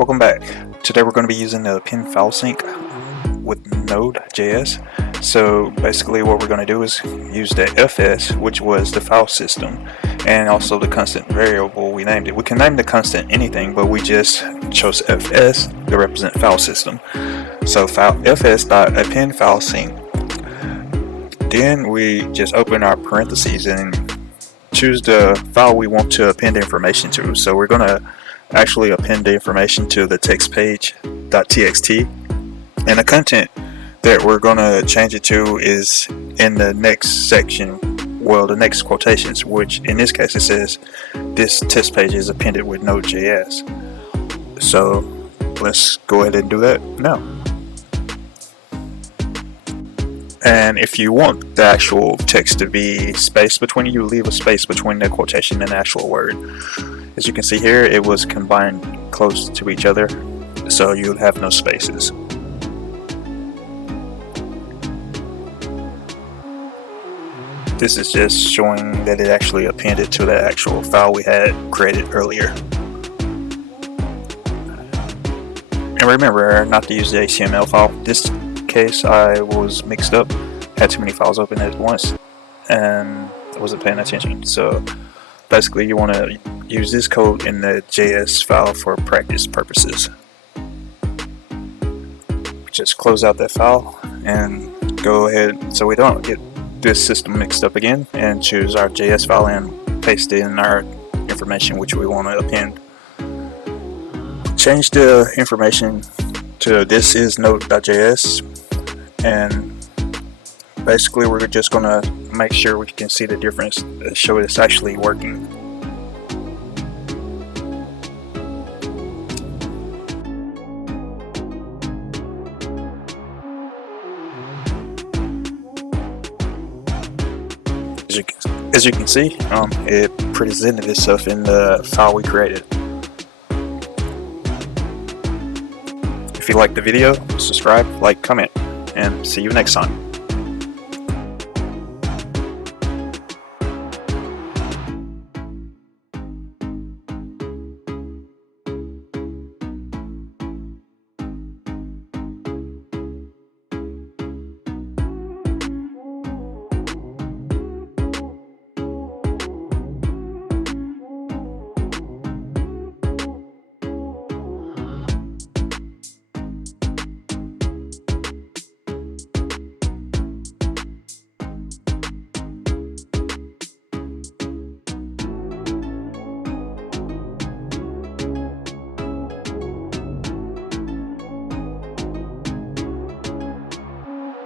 Welcome back. Today we're going to be using the append file sync with Node.js. So basically what we're going to do is use the fs, which was the file system, and also the constant variable we named it. We can name the constant anything, but we just chose fs to represent file system. So fs.append file sync. Then we just open our parentheses and choose the file we want to append information to. So we're going to actually append the information to the text page.txt, and the content that we're going to change it to is in the next section, well, the next quotations, which in this case it says this test page is appended with Node.js. So let's go ahead and do that now. And if you want the actual text to be spaced between, you leave a space between the quotation and the actual word. As you can see here, it was combined close to each other, so you'll have no spaces. This is just showing that it actually appended to the actual file we had created earlier. And remember not to use the HTML file. This case I was mixed up, had too many files open at once, and I wasn't paying attention. So basically you want to use this code in the JS file for practice purposes. Just close out that file and go ahead so we don't get this system mixed up again, and choose our JS file and paste in our information which we want to append. Change the information to this is Node.js, and basically we're just going to make sure we can see the difference, show it's actually working. As you can see, it presented itself in the file we created. If you liked the video, subscribe, like, comment, and see you next time.